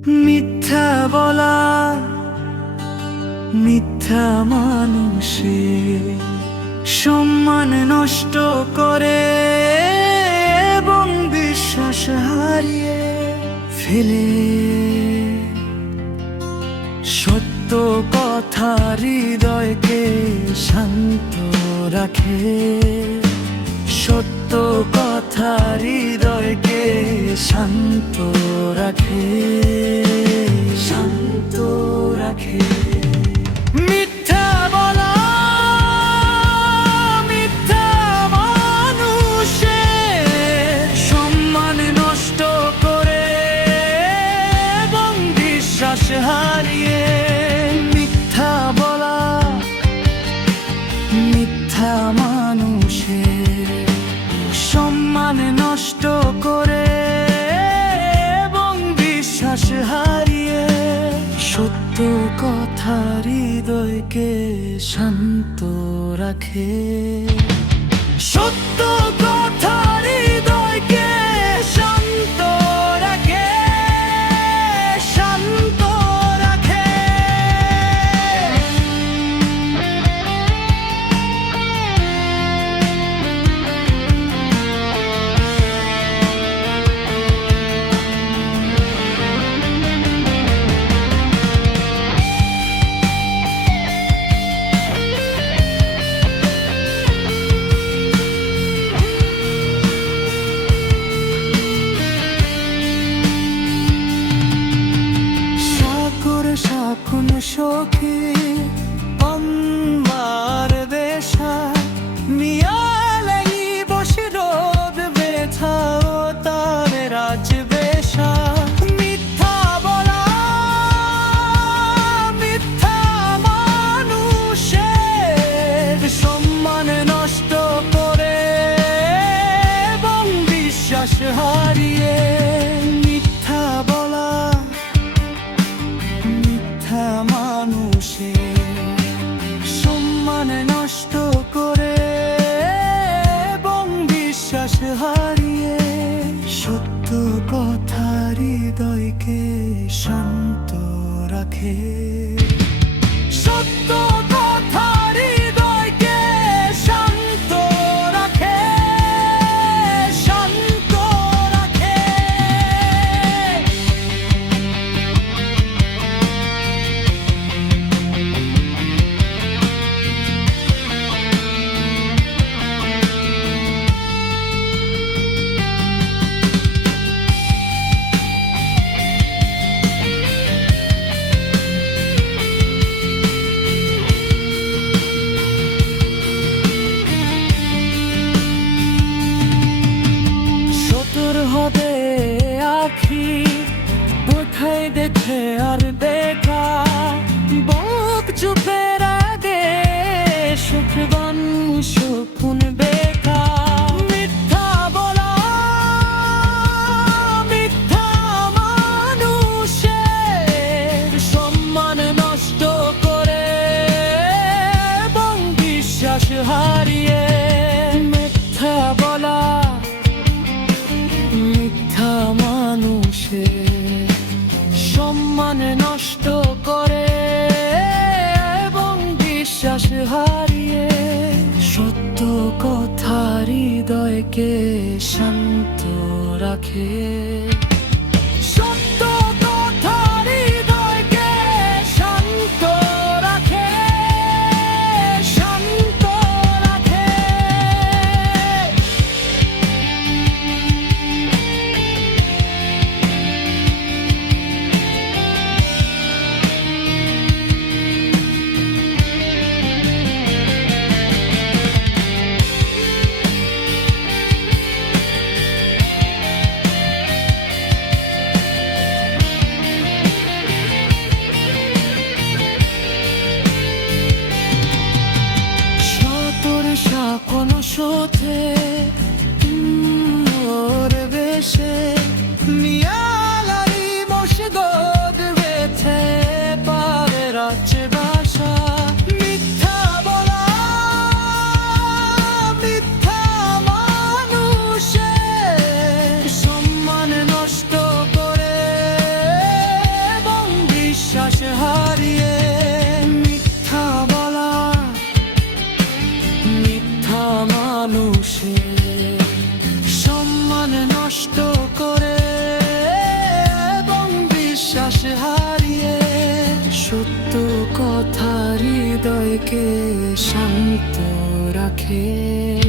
মিথ্যা বলা, মিথ্যা মানুষে সম্মান নষ্ট করে এবং বিশ্বাস হারিয়ে ফেলে। সত্য কথা হৃদয়কে শান্ত রাখে, সত্য কথা হৃদয়কে শান্ত রাখে, শান্ত রাখে। মিথ্যা বলা, মিথ্যা মানুষের সম্মান নষ্ট করে এবং বিশ্বাস হারিয়ে। মিথ্যা বলা, মিথ্যা মানুষের সম্মান নষ্ট করে এবং বিশ্বাস হারিয়ে। সত্য কথা হৃদয়কে শান্ত রাখে, সত্য কথা হৃদয়কে শান্ত রাখে, শান্ত রাখে। সাকুন সখী আমার বেশা মিয়ালাই বসে রোদ বেছাও তার রাজ বেশা। মিথ্যা বলা, মিথ্যা মানুষের সম্মান নষ্ট করে এবং বিশ্বাস হারিয়ে। মিথ্যা বলা, মিথ্যা মানুষের সম্মান নষ্ট করে এবং বিশ্বাস হারিয়ে। সত্য কথা হৃদয়কে শান্ত রাখে, সত্য কথা হৃদয়কে শান্ত রাখে, শান্ত রাখে। হবে আখি কোথায় দেখে আর দেখা, বুক চুপের আগে সুখবান সুকুন বেকা। মিথ্যা বলা, মিথ্যা মানুষের সম্মান নষ্ট করে এবং বিশ্বাস হারিয়ে। মিথ্যা বলা, মিথ্যা মানুষের সম্মান নষ্ট করে এবং বিশ্বাস হারিয়ে। সত্য কথা হৃদয়কে শান্ত রাখে, সত্য কথা হৃদয়কে শান্ত রাখে, শান্ত রাখে। হৃদয়কে শান্ত রাখে।